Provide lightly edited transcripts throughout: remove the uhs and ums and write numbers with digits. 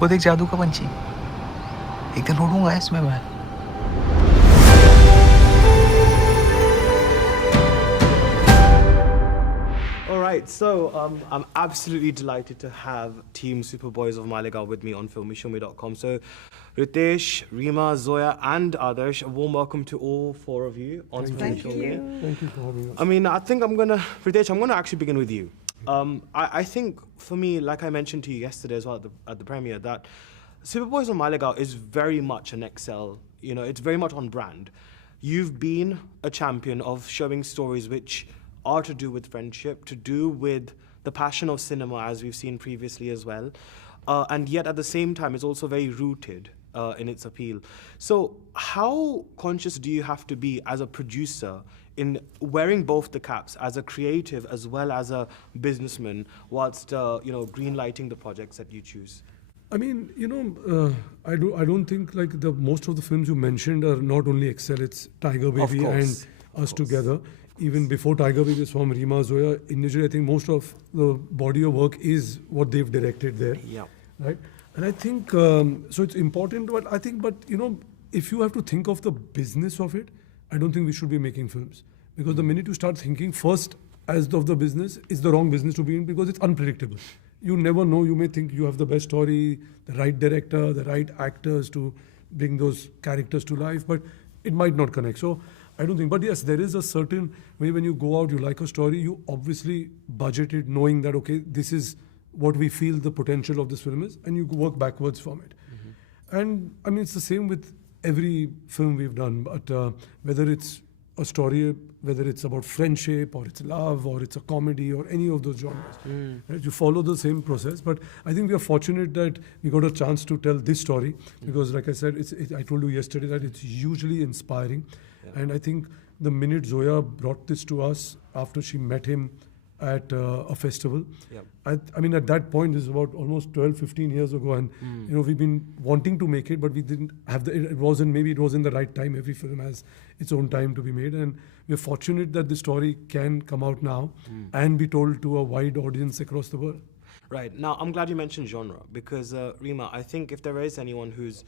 वो देख जादू का पंछी, एक दिन उड़ूंगा इसमें मैं. All right, so I'm absolutely delighted to have Team Superboys of Malegaon with me on filmshilmy.com. So, Ritesh, Reema, Zoya, and Adarsh, a warm welcome to all four of you on Filme Shilmy. Thank you for having us. I mean, I think Ritesh, I'm gonna actually begin with you. I think for me, like I mentioned to you yesterday as well at the premiere, that Superboys of Malegaon is very much an Excel. You know, it's very much on brand. You've been a champion of showing stories which are to do with friendship, to do with the passion of cinema, as we've seen previously as well. And yet at the same time, it's also very rooted in its appeal. So how conscious do you have to be as a producer in wearing both the caps, as a creative as well as a businessman, whilst green-lighting the projects that you choose? I mean, I don't think like most of the films you mentioned are not only Excel, it's Tiger Baby and Us Together. Even before Tiger Baby is from Reema, Zoya, initially I think most of the body of work is what they've directed there. Yeah. Right? And I think, so it's important, but if you have to think of the business of it, I don't think we should be making films. Because the minute you start thinking first as of the business, it's the wrong business to be in because it's unpredictable. You never know, you may think you have the best story, the right director, the right actors to bring those characters to life, but it might not connect. So I don't think, but yes, there is a certain way when you go out, you like a story, you obviously budget it knowing that, okay, this is what we feel the potential of this film is, and you work backwards from it. Mm-hmm. And I mean, it's the same with every film we've done, but whether it's a story, whether it's about friendship or it's love or it's a comedy or any of those genres, right? You follow the same process. But I think we are fortunate that we got a chance to tell this story because, like I said, I told you yesterday that it's hugely inspiring. Yeah. And I think the minute Zoya brought this to us after she met him at a festival, I mean, at that point, this is about almost 12, 15 years ago, and we've been wanting to make it, but we didn't have it wasn't the right time. Every film has its own time to be made, and we're fortunate that the story can come out now and be told to a wide audience across the world. Right. Now, I'm glad you mentioned genre because, Reema, I think if there is anyone who's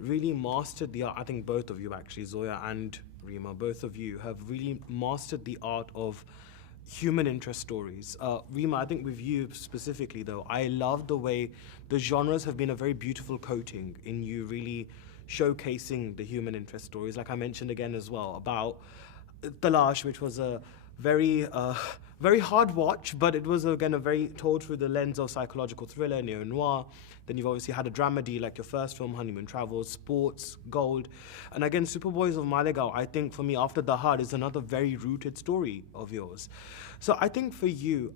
really mastered the art, I think both of you actually, Zoya and Reema, both of you have really mastered the art of human interest stories. Reema, I think with you specifically though, I love the way the genres have been a very beautiful coating in you really showcasing the human interest stories. Like I mentioned again as well about Talash, which was a very hard watch, but it was again a very told through the lens of psychological thriller, neo-noir. Then you've obviously had a dramedy like your first film, Honeymoon Travels, sports, gold. And again, Superboys of Malegaon, I think for me, after The Heart, is another very rooted story of yours. So I think for you,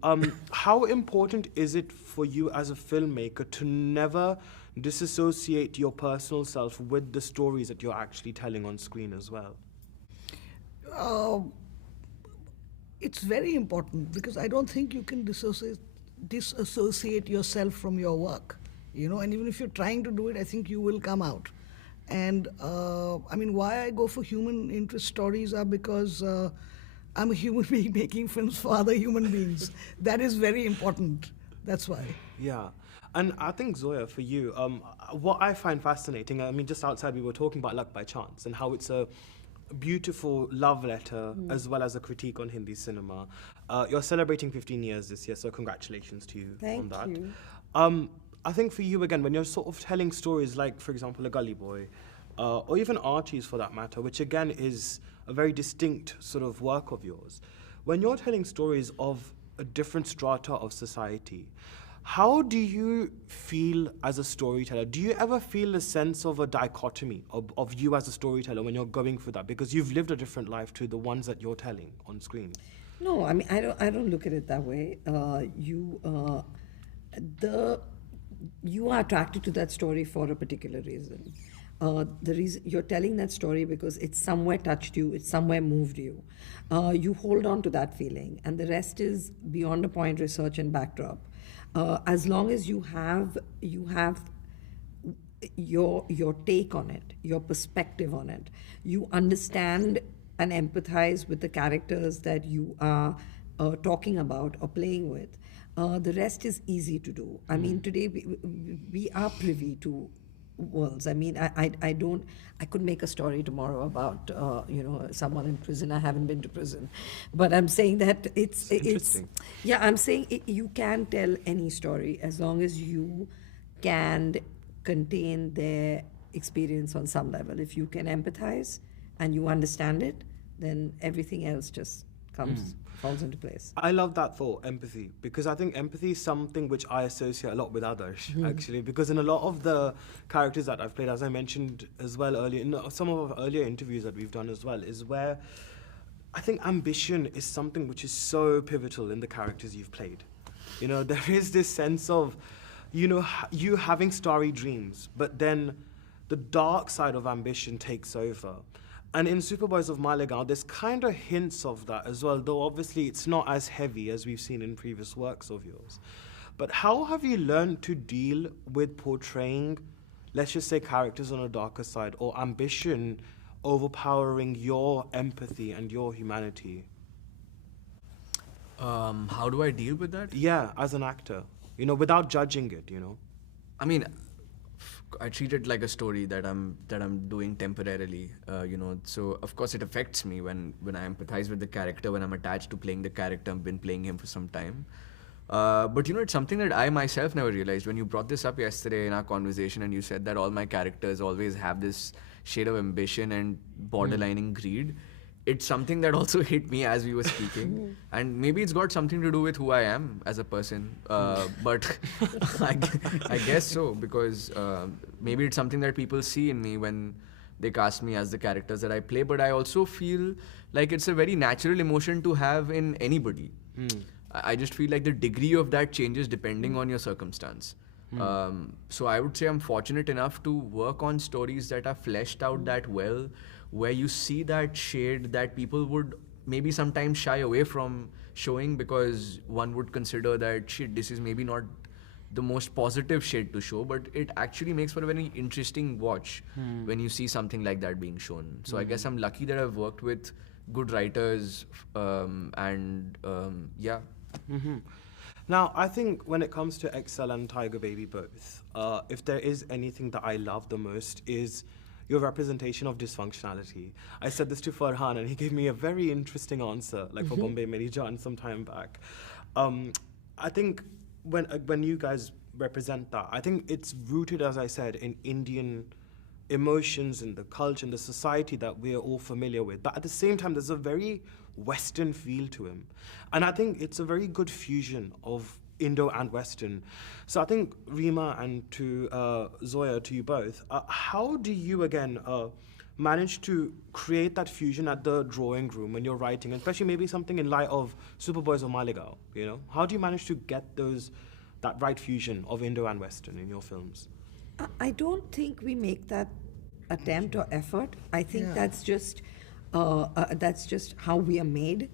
how important is it for you as a filmmaker to never disassociate your personal self with the stories that you're actually telling on screen as well? It's very important because I don't think you can disassociate yourself from your work, and even if you're trying to do it, I think you will come out. And I mean, why I go for human interest stories are because I'm a human being making films for other human beings. That is very important. That's why. Yeah. And I think, Zoya, for you, what I find fascinating, I mean, just outside we were talking about Luck by Chance and how it's a beautiful love letter as well as a critique on Hindi cinema. You're celebrating 15 years this year, so congratulations to you on that. Thank you. I think for you, again, when you're sort of telling stories like, for example, A Gully Boy, or even Archie's for that matter, which again is a very distinct sort of work of yours, when you're telling stories of a different strata of society, how do you feel as a storyteller? Do you ever feel a sense of a dichotomy of you as a storyteller when you're going through that? Because you've lived a different life to the ones that you're telling on screen. No, I mean, I don't look at it that way. You are attracted to that story for a particular reason. The reason you're telling that story because it somewhere touched you, it somewhere moved you. You hold on to that feeling, and the rest is beyond a point research and backdrop. As long as you have your take on it, your perspective on it, you understand and empathize with the characters that you are talking about or playing with. The rest is easy to do. I mean, today we are privy to worlds. I mean, I could make a story tomorrow about, someone in prison. I haven't been to prison. But I'm saying that it's interesting. yeah, I'm saying you can tell any story as long as you can contain their experience on some level. If you can empathize and you understand it, then everything else just falls into place. I love that thought, empathy, because I think empathy is something which I associate a lot with Adarsh, actually, because in a lot of the characters that I've played, as I mentioned as well earlier, in some of our earlier interviews that we've done as well, is where I think ambition is something which is so pivotal in the characters you've played. You know, there is this sense of, you having starry dreams, but then the dark side of ambition takes over. And in Superboys of Malegaon, there's kind of hints of that as well, though obviously it's not as heavy as we've seen in previous works of yours. But how have you learned to deal with portraying, let's just say, characters on a darker side, or ambition overpowering your empathy and your humanity? How do I deal with that? Yeah, as an actor, without judging it, I mean, I treat it like a story that I'm doing temporarily, So of course it affects me when I empathize with the character, when I'm attached to playing the character. I've been playing him for some time, but it's something that I myself never realized. When you brought this up yesterday in our conversation, and you said that all my characters always have this shade of ambition and borderlining greed. It's something that also hit me as we were speaking, and maybe it's got something to do with who I am as a person, but I guess so, because maybe it's something that people see in me when they cast me as the characters that I play, but I also feel like it's a very natural emotion to have in anybody. I just feel like the degree of that changes depending on your circumstance. So I would say I'm fortunate enough to work on stories that are fleshed out that well, where you see that shade that people would maybe sometimes shy away from showing, because one would consider that, shit, this is maybe not the most positive shade to show, but it actually makes for a very interesting watch when you see something like that being shown. So I guess I'm lucky that I've worked with good writers, yeah. Now, I think when it comes to Excel and Tiger Baby both, if there is anything that I love the most is your representation of dysfunctionality. I said this to Farhan and he gave me a very interesting answer, like for Bombay Meri Jaan some time back. I think when you guys represent that, I think it's rooted, as I said, in Indian emotions and the culture and the society that we're all familiar with. But at the same time, there's a very Western feel to him. And I think it's a very good fusion of Indo and Western. So I think, Reema, and to Zoya, to you both, how do you, again, manage to create that fusion at the drawing room when you're writing, especially maybe something in light of Superboys of Malegaon, How do you manage to get that right fusion of Indo and Western in your films? I don't think we make that attempt or effort. I think that's just how we are made.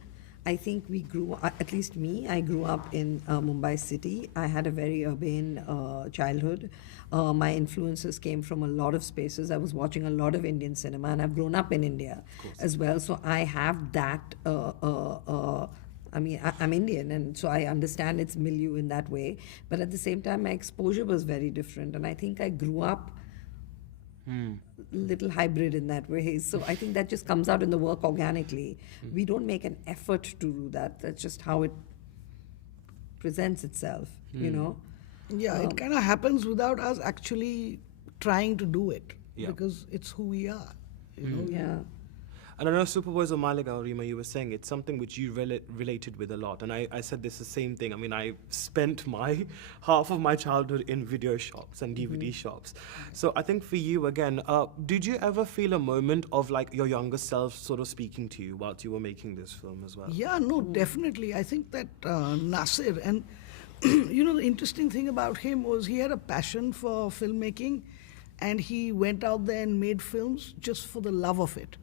I think we at least me, I grew up in Mumbai city. I had a very urban childhood. My influences came from a lot of spaces. I was watching a lot of Indian cinema, and I've grown up in India as well. So I have that, I'm Indian, and so I understand its milieu in that way. But at the same time, my exposure was very different. And I think I grew up little hybrid in that way. So I think that just comes out in the work organically. We don't make an effort to do that. That's just how it presents itself, Yeah, it kind of happens without us actually trying to do it, Yeah. because it's who we are. Yeah. And I know Superboys of Malegaon, Reema, you were saying it's something which you related with a lot. And I said this the same thing. I mean, I spent half of my childhood in video shops and DVD shops. So I think for you, again, did you ever feel a moment of like your younger self sort of speaking to you whilst you were making this film as well? Yeah, no, definitely. I think that Nasir, and the interesting thing about him was he had a passion for filmmaking, and he went out there and made films just for the love of it.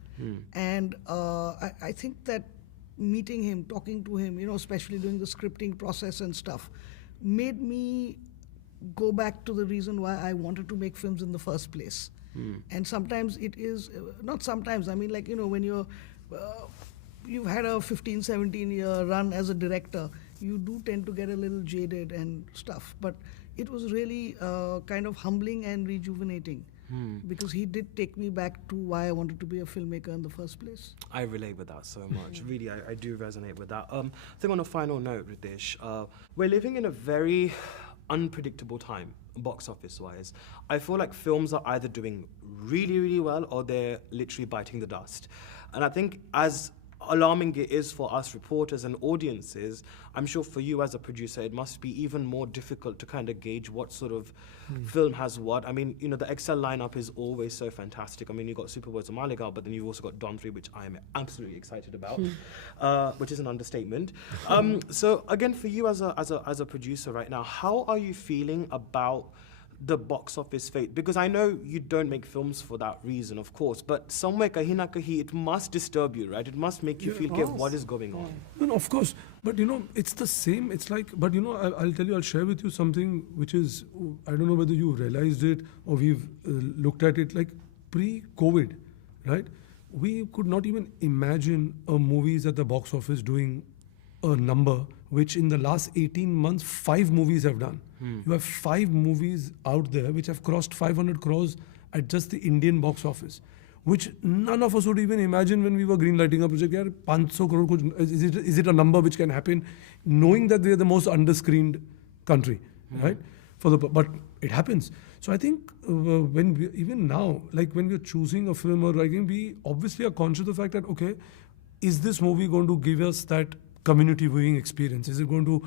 And I think that meeting him, talking to him, especially during the scripting process and stuff, made me go back to the reason why I wanted to make films in the first place. And sometimes it is, not sometimes, I mean, like, when you're you've had a 15, 17-year run as a director, you do tend to get a little jaded and stuff. But it was really kind of humbling and rejuvenating. Because he did take me back to why I wanted to be a filmmaker in the first place. I relate with that so much. Really, I do resonate with that. I think on a final note, Ritesh, we're living in a very unpredictable time, box office-wise. I feel like films are either doing really, really well or they're literally biting the dust. And I think as alarming it is for us reporters and audiences, I'm sure for you as a producer, it must be even more difficult to kind of gauge what sort of film has what. I mean, you know, the Excel lineup is always so fantastic. I mean, you've got Superboys of Malegaon, but then you've also got Don 3, which I am absolutely excited about, which is an understatement. So again, for you as a producer right now, how are you feeling about the box office fate? Because I know you don't make films for that reason, of course, but somewhere kahi na kahi, it must disturb you, right? It must make you feel, okay, what is going on? No, of course. But, you know, it's the same. It's like, but, you know, I'll tell you, I'll share with you something which is, I don't know whether you realized it or we've looked at it, like pre-COVID, right? We could not even imagine movies at the box office doing a number which in the last 18 months, 5 movies have done. You have 5 movies out there which have crossed 500 crores at just the Indian box office, which none of us would even imagine when we were greenlighting a project. Yaar, 500 crore, is it a number which can happen, knowing that we are the most underscreened country, right? But it happens. So I think even now, like when we're choosing a film or writing, we obviously are conscious of the fact that, okay, is this movie going to give us that community viewing experience? Is it going to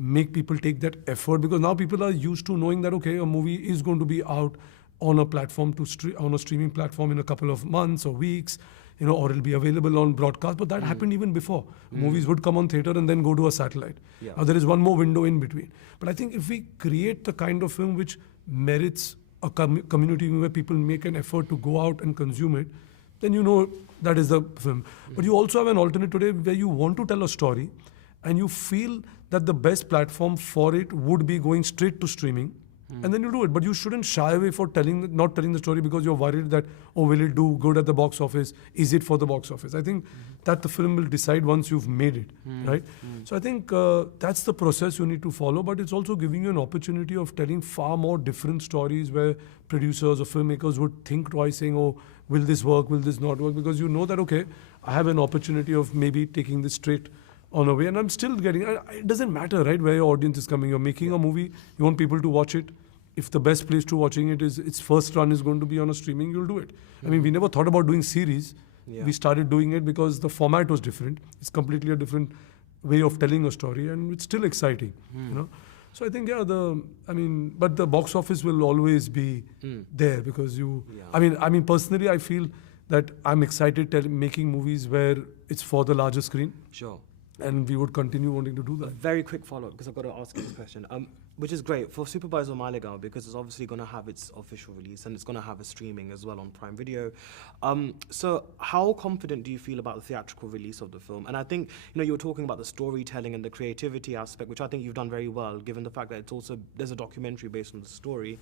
make people take that effort? Because now people are used to knowing that, okay, a movie is going to be out on a platform on a streaming platform in a couple of months or weeks, you know, or it'll be available on broadcast. But that happened even before. Movies would come on theater and then go to a satellite. Now there is one more window in between. But I think if we create the kind of film which merits a community where people make an effort to go out and consume it, then you know that is the film. But you also have an alternate today where you want to tell a story and you feel that the best platform for it would be going straight to streaming. And then you do it. But you shouldn't shy away for not telling the story because you're worried that, oh, will it do good at the box office? Is it for the box office? I think that the film will decide once you've made it, right? So I think that's the process you need to follow, but it's also giving you an opportunity of telling far more different stories where producers or filmmakers would think twice, saying, oh, will this work? Will this not work? Because you know that, okay, I have an opportunity of maybe taking this straight on a way, and I'm still getting, it doesn't matter, right, where your audience is coming. You're making a movie, you want people to watch it. If the best place to watching it is, its first run is going to be on a streaming, you'll do it. I mean, we never thought about doing series. We started doing it because the format was different. It's completely a different way of telling a story, and it's still exciting, you know. So I think, but the box office will always be there because I mean, personally, I feel that I'm excited making movies where it's for the larger screen. Sure. And we would continue wanting to do that. A very quick follow-up, because I've got to ask you this question, which is great for Superboys of Malegaon, because it's obviously going to have its official release and it's going to have a streaming as well on Prime Video. So how confident do you feel about the theatrical release of the film? And I think, you know, you were talking about the storytelling and the creativity aspect, which I think you've done very well, given the fact that it's also, there's a documentary based on the story.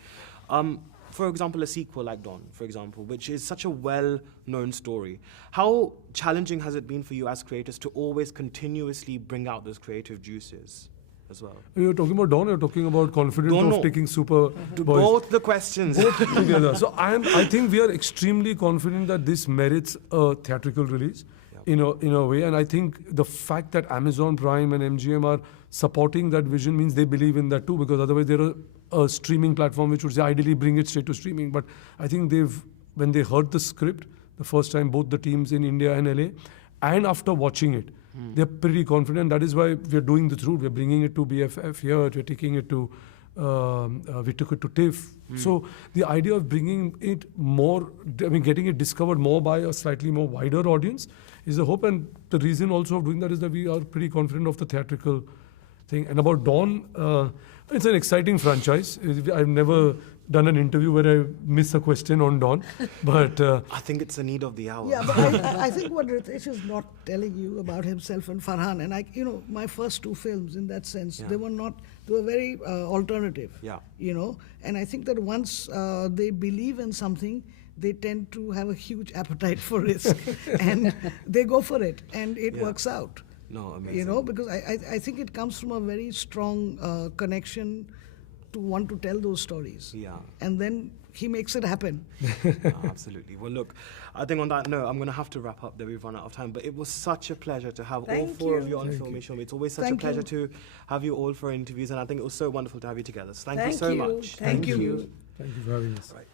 For example, a sequel like Dawn, for example, which is such a well-known story. How challenging has it been for you as creators to always continuously bring out those creative juices as well? You're talking about Dawn, or you're talking about confidence of taking Super Boys? Both the questions. Both together. So I think we are extremely confident that this merits a theatrical release in a way. And I think the fact that Amazon Prime and MGM are supporting that vision means they believe in that too, because otherwise they're a streaming platform which would say ideally bring it straight to streaming. But I think when they heard the script the first time, both the teams in India and LA, and after watching it, they're pretty confident. That is why we're doing this route. We're bringing it to BFF here. We're taking it to, we took it to TIFF. So the idea of bringing it more, getting it discovered more by a slightly more wider audience is the hope. And the reason also of doing that is that we are pretty confident of the theatrical thing. And about Dawn, it's an exciting franchise. I've never done an interview where I miss a question on Dawn, but I think it's the need of the hour. Yeah, but I think what Ritesh is not telling you about himself and Farhan, and my first 2 films in that sense, they were very alternative. Yeah. And I think that once they believe in something, they tend to have a huge appetite for risk, and they go for it, and it works out. No, amazing. You know, because I think it comes from a very strong connection to want to tell those stories. Yeah. And then he makes it happen. Absolutely. Well, look, I think on that note, I'm going to have to wrap up there. We've run out of time. But it was such a pleasure to have all Thank four of you. you on Thank Filme you. Shilmy. It's always such Thank a pleasure you. to have you all for interviews. And I think it was so wonderful to have you together. So thank you Thank so you. much. Thank you. Thank you for having us. Right.